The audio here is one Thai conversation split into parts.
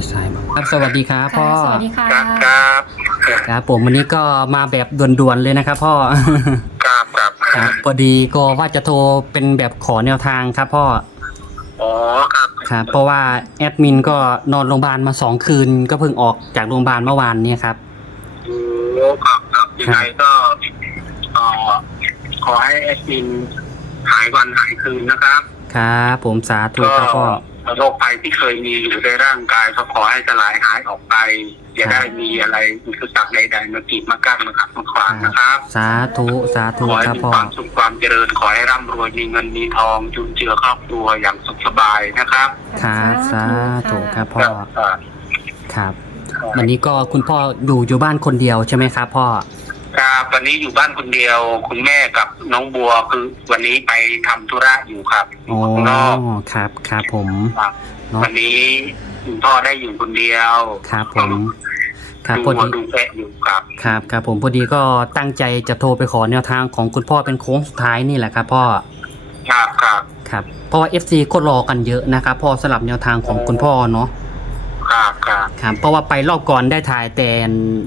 ติดสายมาครับสวัสดีครับพ่อค่ะสวัสดีค่ะครับครับครับผมวันนี้ก็มาแบบด่วนๆเลยนะครับพ่อครับครับครับพอดีก็ว่าจะโทรเป็นแบบขอแนวทางครับพ่ออ๋อครับครับเพราะว่าแอดมินก็นอนโรงพยาบาลมาสองคืน ก็เพิ่งออกจากโรงพยาบาลเมื่อวานเนี่ยครับโอ้ครับครับยังไงก็เอ่อขอให้แอดมินหายวันหายคืนนะครับ ครับผมสาธุก็ครับพ่อ โรคภัยที่เคยมีอยู่ในร่างกายก็ขอให้สลายหายออกไป อย่าได้มีอะไรอุปสรรคใดๆมากีดมากั้นมาขัดมาขวางนะครับ สาธุสาธุขอให้ครับมีพ่อความสุขความเจริญขอให้ร่ำรวยมีเงินมีทองจุนเจือครอบครัวอย่างสุขสบายนะครับครับสาธุครับพ่อครับครับวันนี้ก็คุณพ่ออยู่อยู่บ้านคนเดียวใช่ไหมครับพ่อ ครับวันนี้อยู่บ้านคนเดียว คุณแม่กับน้องบัวคือวันนี้ไปทำธุระอยู่ครับอยู่อ๋อข้างนอกครับครับผม ครับเนาะวันนี้คุณพ่อได้อยู่คนเดียวครับผมครับดูพอวัวดีดูแพะอยู่ครับครับครับผมพอดีก็ตั้งใจจะโทรไปขอแนวทางของคุณพ่อเป็นโค้งสุดท้ายนี่แหละครับพ่อ ครับครับ ครับเพราะว่า FC ก็รอกันเยอะนะครับพ่อสลับแนวทางของคุณพ่อเนาะ ครับครับครับเพราะว่าไปรอบก่อนได้ถ่ายแต่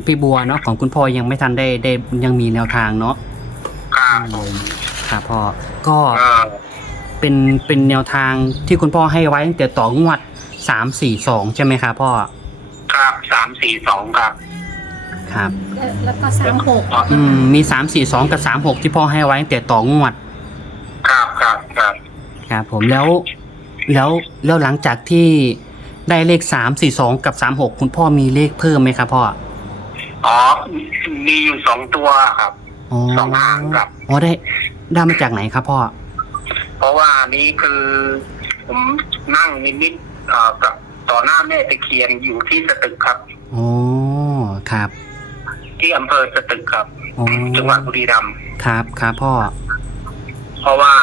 พี่บัวเนาะของคุณพ่อยังไม่ทันได้ได้ยังมีแนวทางเนาะครับผมครับพ่อก็เออเป็นเป็นแนวทางที่คุณพ่อให้ไว้ตั้งแต่ต่องวดสามสี่สองใช่ไหมครับพ่อครับสามสี่สองครับครับ แล้วก็สามหกอืมมีสามสี่สองกับสามหกที่พ่อให้ไว้ตั้งแต่ต่องวด ครับครับครับครับผมแล้วแล้วแล้วหลังจากที่ ได้เลขสามสี่สองกับสามหกคุณพ่อมีเลขเพิ่มไหมครับพ่ออ๋อ มีอยู่สองตัวครับอ๋อสองหางครับ อ๋อได้ได้มาจากไหนครับพ่อ เพราะว่านี่คือผมนั่งนิมิตเอ่อกับต่อหน้าแม่ตะเคียนอยู่ที่สตึกครับ อ๋อครับ ที่อำเภอสตึกครับ อ๋อ จังหวัดบุรีรัมย์ครับครับพ่อ เพราะว่า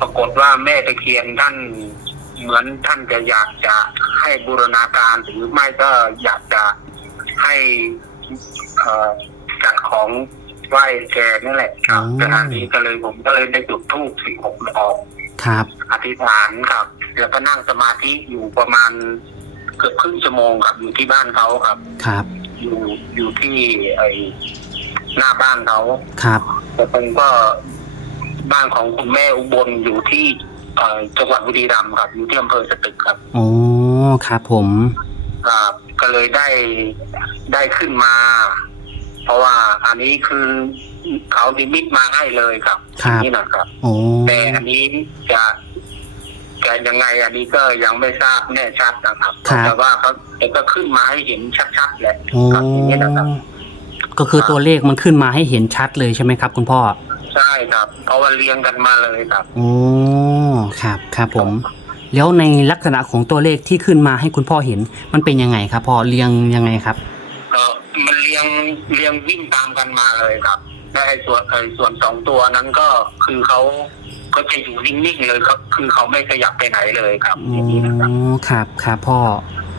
ปรากฏว่าแม่ตะเคียนท่าน เหมือนท่านจะอยากจะให้บูรณาการหรือไม่ก็อยากจะให้เอ่อจัดของไหว้แกนั่นแหละครับขณะนี้ก็เลยผมก็เลยได้จุดธูปสิบหกดอกครับ อธิษฐานครับ แล้วก็นั่งสมาธิอยู่ประมาณเกือบครึ่งชั่วโมงครับอยู่ที่บ้านเขาครับ ครับ อยู่อยู่ที่ไอหน้าบ้านเขาครับแต่ผมก็บ้านของคุณแม่อุบลอยู่ที่ เอ่อจังหวัดบุรีรัมย์ครับอยู่ที่อำเภอสตึกครับอ๋อครับผม ครับก็เลยได้ได้ขึ้นมา เพราะว่าอันนี้คือเขาดิมิตมาให้เลยครับครับ นี่นะครับ อ๋อแต่อันนี้จะจะยังไงอันนี้ก็ยังไม่ทราบแน่ชัดนะครับแต่ว่าเขาแต่ก็ขึ้นมาให้เห็นชัดๆแหละอ๋อครับอย่างนี้นะครับ ก็คือตัวเลขมันขึ้นมาให้เห็นชัดเลยใช่ไหมครับ คุณพ่อใช่ครับ เพราะว่าเรียงกันมาเลยครับอ๋อ ครับครับผม แล้วในลักษณะของตัวเลขที่ขึ้นมาให้คุณพ่อเห็น มันเป็นยังไงครับพ่อเรียงยังไงครับ เออมันเรียงเรียงวิ่งตามกันมาเลยครับและไอ้ส่วนไอ้ส่วนสองตัวนั้นก็คือเขาก็จะอยู่นิ่งๆเลยครับคือเขาไม่ขยับไปไหนเลยครับอ๋อย่างนี้นะครับ อครับครับพ่อ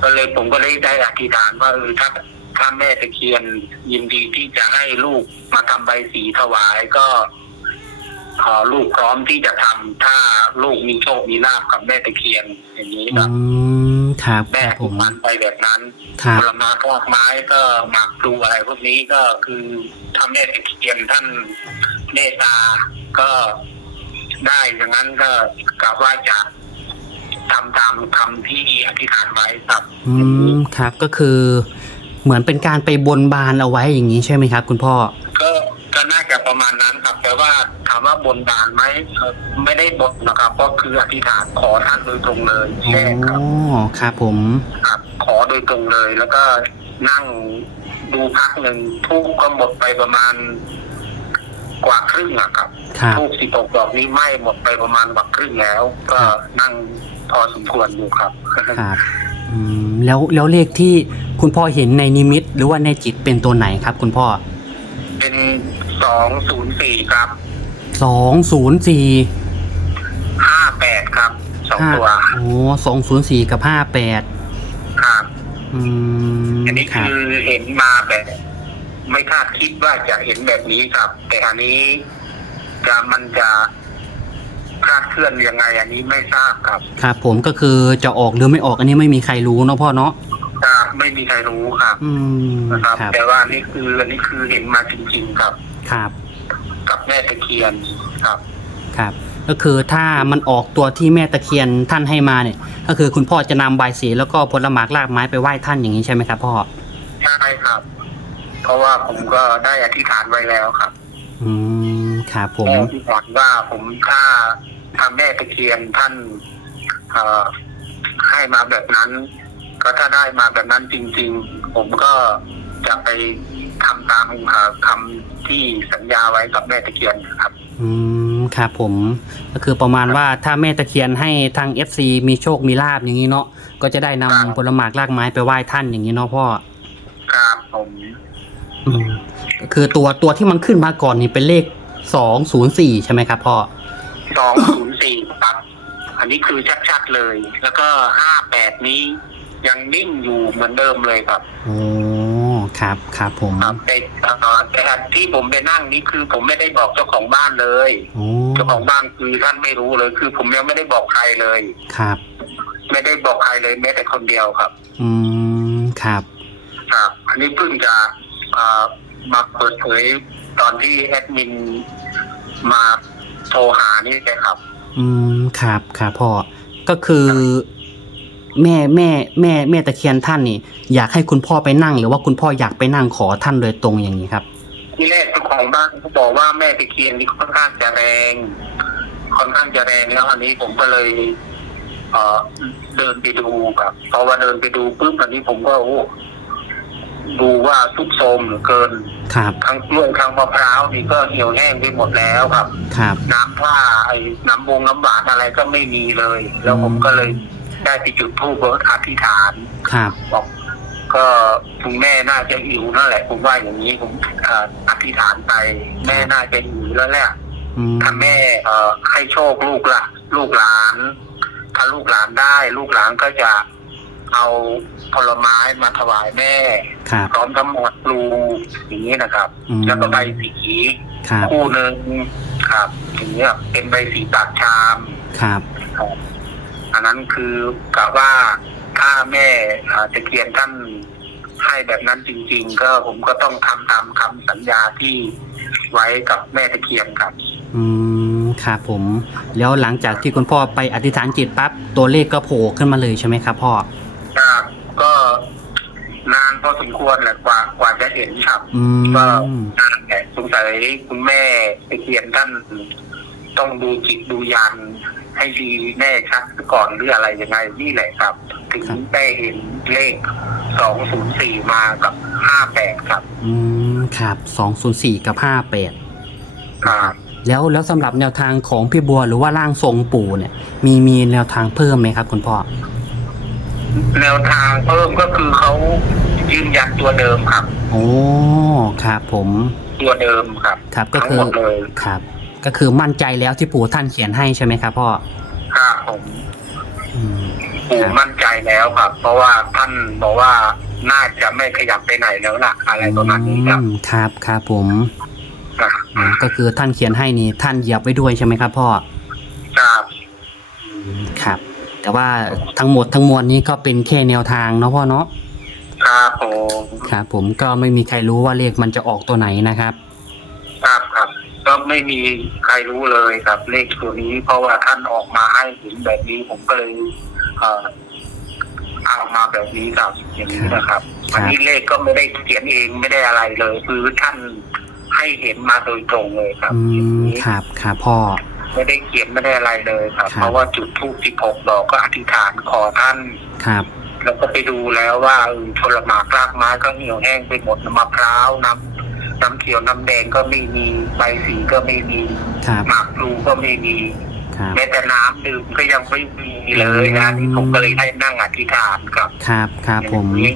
ก็เลยผมก็เลยได้อธิษฐานว่าเออถ้าถ้าแม่ตะเคียนยินดีที่จะให้ลูกมาทำใบสีถวายก็ เอ่อลูกพร้อมที่จะทำถ้าลูกมีโชคมีลาภกับแม่ตะเคียนอย่างนี้คอืรับมครับคแม่รับผผมมมันไปแบบนั้นครับผลไม้พวกไม้ก็หมักปลูอะไรพวกนี้ก็คือถ้าแม่ตะเคียนท่านเมตตาก็ได้อย่างนั้นก็กะว่าจะทำตามคำที่อธิษฐานไว้ครับ อืมครับก็คือ เหมือนเป็นการไปบนบานเอาไว้อย่างนี้ใช่ไหมครับ คุณพ่อก็ก็น่าจะ ประมาณนั้นครับ แต่ว่าถามว่าบนบานไหมเอ่อไม่ได้บนนะครับก็คืออธิษฐานขอท่านโดยตรงเลยอ๋แค่ครับอครับผม ครับ ขอโดยตรงเลย แล้วก็นั่งดูพักหนึ่งทูบก็หมดไปประมาณกว่าครึ่งอะครับ ครับ ทูบสิบหกดอกนี้ไหม้หมดไปประมาณกว่าครึ่งแล้ว ก็นั่งพอสมควรอยู่ครับ ครับอืมแล้วแล้วเลขที่คุณพ่อเห็นในนิมิต หรือว่าในจิตเป็นตัวไหนครับ คุณพ่อเป็น สองศูนย์สี่ครับสองศูนย์สี่ห้าแปดครับสองห้าตัวโอ้สองศูนย์สี่กับห้าแปดครับอืมอันนี้ครับ คือเห็นมาแบบ ไม่คาดคิดว่าจะเห็นแบบนี้ครับ แต่อันนี้จะมันจะคลาดเคลื่อนยังไง อันนี้ไม่ทราบครับครับผมก็คือจะออกหรือไม่ออกอันนี้ไม่มีใครรู้เนาะพ่อเนาะครับไม่มีใครรู้ครับอืมนะครับครับ แต่ว่านี่คืออันนี้คือเห็นมาจริงๆครับ ครับกับแม่ตะเคียนครับ ครับ ก็คือถ้ามันออกตัวที่แม่ตะเคียนท่านให้มาเนี่ย ก็คือคุณพ่อจะนำใบายสีแล้วก็ผลหมากรากไม้ไปไหว้ท่านอย่างนี้ใช่ไหมครับพ่อใช่ครับ เพราะว่าผมก็ได้อธิษฐานไว้แล้วครับอืมครับผมแม่อธิษฐานว่าผมถ้าถ้าแม่ตะเคียนท่านเอ่อให้มาแบบนั้น ก็ถ้าได้มาแบบนั้นจริง ๆ ผมก็จะไป ทำตามเอ่อคำที่สัญญาไว้กับแม่ตะเคียนครับ อืมครับผม ก็คือประมาณว่าถ้าแม่ตะเคียนให้ทาง FC มีโชคมีลาบอย่างนี้เนาะก็จะได้นำครับ ผลหมากรากไม้ไปไหว้ท่านอย่างนี้เนาะพ่อครับผมอืมก็คือตัวตัวที่มันขึ้นมาก่อนนี่เป็นเลขสองศูนย์สี่ใช่ไหมครับพ่อสองศูนย์สี่ครับ อันนี้คือชัดๆเลย แล้วก็ห้าแปดนี้ยังนิ่งอยู่เหมือนเดิมเลยครับ โอ้ ครับครับผมครับแต่เอ่อแต่ที่ผมไปนั่งนี่คือผมไม่ได้บอกเจ้าของบ้านเลย โอ้เจ้าของบ้านคือท่านไม่รู้เลย คือผมยังไม่ได้บอกใครเลย ครับ ไม่ได้บอกใครเลยแม้แต่คนเดียวครับ อืมครับครับ อันนี้เพิ่งจะเอ่อมาเปิดเผยตอนที่แอดมินมาโทรหานี่แหละครับ อืมครับครับพ่อก็คือ แม่แม่แม่แม่ตะเคียนท่านนี่ อยากให้คุณพ่อไปนั่ง หรือว่าคุณพ่ออยากไปนั่งขอท่านโดยตรงอย่างนี้ครับ ที่แรกเจ้าของบ้านเขาบอกว่าแม่ตะเคียนนี่ค่อนข้างจะแรง ค่อนข้างจะแรงแล้วอันนี้ผมก็เลย เอ่อเดินไปดูครับพอว่าเดินไปดูปุ๊บอันนี้ผมก็โอ้ดูว่าทุกโทรมเหลือเกิน ครับทั้งกล้วยทั้งมะพร้าวนี่ก็เหี่ยวแห้งไปหมดแล้วครับ ครับ น้ำท่าไอ้น้ำวงน้ำหวานอะไรก็ไม่มีเลย แล้วผมก็เลย ได้ไปจุดธูปเพื่ออธิษฐานครับบอกก็คุณแม่น่าจะหิวนั่นแหละผมว่าอย่างนี้ผมเอ่ออธิษฐานไป แม่น่าจะหิวแล้วแหละอืมถ้าแม่เอ่อให้โชคลูกละลูกหลาน ถ้าลูกหลานได้ ลูกหลานก็จะเอาผลไม้มาถวายแม่ครับพร้อมทั้งหมดปลูอย่างนี้นะครับอืมแล้วก็ใบสีครับคู่หนึ่งครับอย่างเงี้ยเป็นใบสีปากชามครับครับ อันนั้นคือกะว่าถ้าแม่อ่าตะเคียนท่านให้แบบนั้นจริง ๆ ก็ผมก็ต้องทำตามคำสัญญาที่ไว้กับแม่ตะเคียนครับ อืมครับผม แล้วหลังจากที่คุณพ่อไปอธิษฐานจิตปั๊บตัวเลขก็โผล่ขึ้นมาเลยใช่ไหมครับพ่อครับก็นานพอสมควรแหละกว่ากว่าจะเห็นครับอืก็มนานแต่สงสัยคุณแม่ตะเคียนท่านต้องดูจิตดูยัน ให้ดีแน่ชัดก่อนหรืออะไรยังไงนี่แหละครับ ถึงได้เห็นเลขสองศูนย์สี่มากับห้าแปดครับ อืมครับสองศูนย์สี่กับห้าแปดครับแล้วแล้วสำหรับแนวทางของพี่บัวหรือว่าร่างทรงปู่เนี่ย มีมีแนวทางเพิ่มไหมครับ คุณพ่อแนวทางเพิ่มก็คือเขายืนยันตัวเดิมครับ โอ้ครับผม ตัวเดิมครับ ครับก็ทั้งคือหมดเลยครับ ก็คือมั่นใจแล้วที่ปู่ท่านเขียนให้ใช่ไหมครับพ่อครับผมอืมปู่ครับมั่นใจแล้วครับ เพราะว่าท่านบอกว่าน่าจะไม่ขยับไปไหนแล้วล่ะ อะไรประมาณนี้ครับอืมครับครับผมครับอืมก็คือท่านเขียนให้นี่ท่านเหยียบไว้ด้วยใช่ไหมครับพ่อครับอืมครับ แต่ว่าทั้งหมดทั้งมวลนี้ก็เป็นแค่แนวทางเนาะพ่อเนาะครับผมครับผมก็ไม่มีใครรู้ว่าเลขมันจะออกตัวไหนนะครับ ครับครับ ก็ไม่มีใครรู้เลยครับเลขตัวนี้ เพราะว่าท่านออกมาให้เห็นแบบนี้ผมก็เลยเอ่อเอามาแบบนี้ครับอย่างนี้นะครับครับอันนี้เลขก็ไม่ได้เขียนเองไม่ได้อะไรเลย คือท่านให้เห็นมาโดยตรงเลยครับอือย่างมนี้ ครับครับพ่อ ไม่ได้เขียนไม่ได้อะไรเลยครับ ครับ เพราะว่าจุดทูปสิบหกดอกก็อธิษฐานขอท่าน ครับ แล้วก็ไปดูแล้วว่าเออผลหมากรากไม้ก็เหี่ยวแห้งไปหมดมะพร้าวน้ำ น้ำเขียวน้ำแดงก็ไม่มีใบสีก็ไม่มีครับ หมากพลูก็ไม่มีครับ แม้แต่น้ำดื่มก็ยังไม่มีเลยนะอืม นี่ผมก็เลยให้นั่งอธิษฐานครับครับครับผม อย่างนี้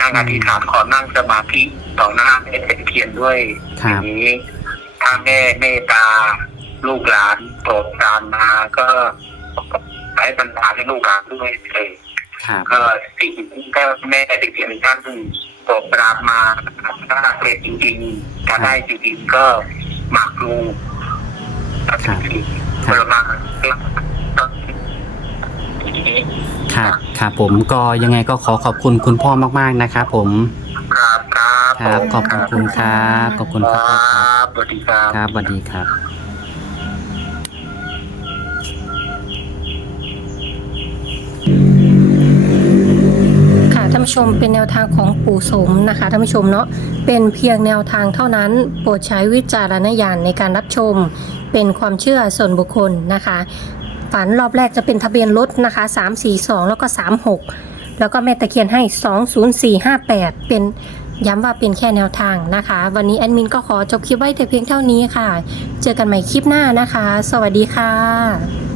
นั่งอธิษฐานขอนั่งสมาธิต่อหน้าแม่ตะเคียนด้วยครัอบย่างนี้ถ้าแม่เมตตาลูกหลานโปรดปรานมาก็ให้บรรดาให้ลูกหลานด้วยเลย ครับก็สิ่งที่ก็แม่ตะเคียนท่านโปรดปรานมาถ้าเกิดจริงๆถ้าได้จริงๆก็หมากลูผลไม้ก็อย่างนี้คครับครับผมก็ยังไงก็ขอขอบคุณคุณพ่อมากๆนะครับผมครับครับครับผมขอบคุณครับขอบคุณคครรับพ่อครับับสวัสดีครับครับสวัสดีครับ ผู้ชมเป็นแนวทางของปู่สมนะคะท่านผู้ชมเนาะเป็นเพียงแนวทางเท่านั้น โปรดใช้วิจารณญาณในการรับชม เป็นความเชื่อส่วนบุคคลนะคะ ฝันรอบแรกจะเป็นทะเบียนรถนะคะ 342 แล้วก็ 36 แล้วก็แม่ตะเคียนให้ 20458 เป็นย้ำว่าเป็นแค่แนวทางนะคะ วันนี้แอดมินก็ขอจบคลิปไว้แต่เพียงเท่านี้ค่ะ เจอกันใหม่คลิปหน้านะคะ สวัสดีค่ะ